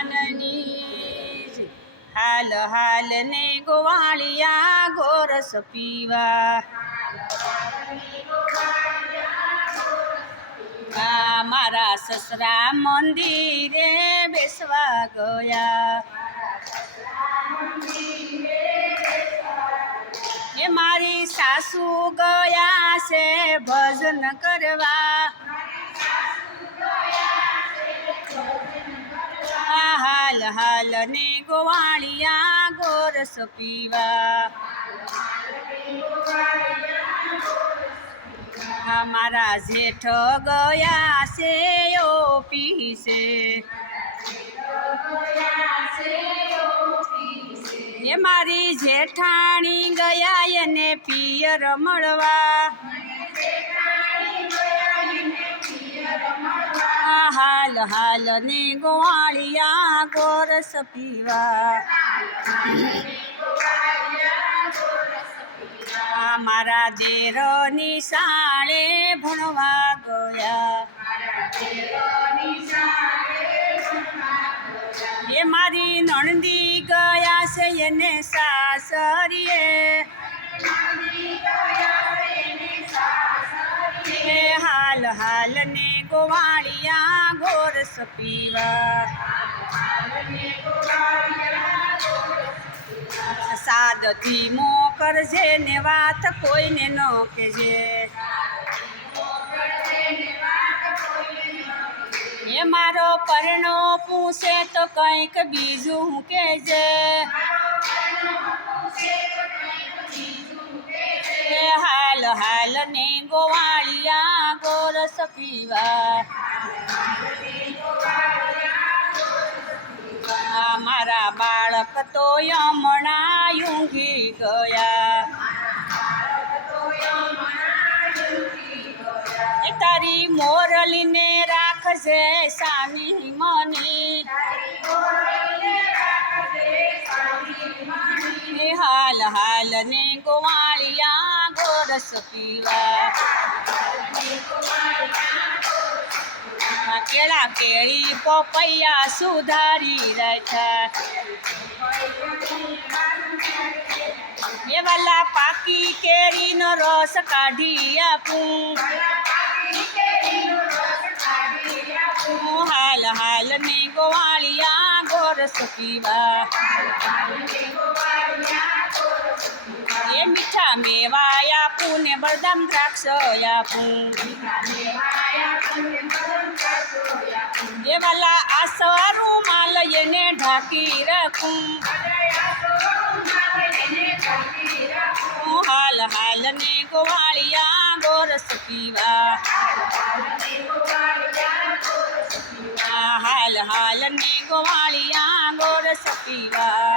ભગવાનની હાલ હાલ ને ગોવાળિયા ગોરસ પીવા મારા સસરા મંદિરે બેસવા ગયા એ મારી સાસુ ગયા છે ભજન કરવા હાલ હાલ ને ગોવાળિયા ગોરસ પીવા મારા જેઠ ગયા છે ઓફિસે એ મારી જેઠાણી ગયા એને પિયર મળવા હાલ હાલ ને ગોવાળિયા ગોરસ પીવા મારા દેરની શાળે ભણવા ગયા એ મારી નણંદી ગયા છે એને સાસરીએ હાલ હાલ ને ગોવાળિયા ગોરસ પીવા સાદથી મોકરજે ને વાત કોઈને ન કહેજે એ મારો પરણો પૂછે તો કંઈક બીજું કહેજે હાલ હાલ ને ગોવાળિયા ગોરસ પીવા મારા બાળક તો યમણા ઊંઘી ગયા એ તારી મોરલીને રાખજે સાની મની હાલ હાલ ને ગોવાળિયા ગોરસ પીવા કેળા કેળી પપૈયા સુધારી રાખ્યા એ વાલા પાકી કેરીનો રસ કાઢી આપું હાલ હાલ ને ગોવાળિયા ગોરસ પીવા એ મીઠા મેવા આપું ને બદામ દ્રાક્ષ આપું એ વાલા આ સારું માલ એને ઢાંકી રાખું હાલ હાલ ને ગોવાળિયા ગોરસ પીવા હાલ હાલ ને ગોવાળિયા ગોરસ પીવા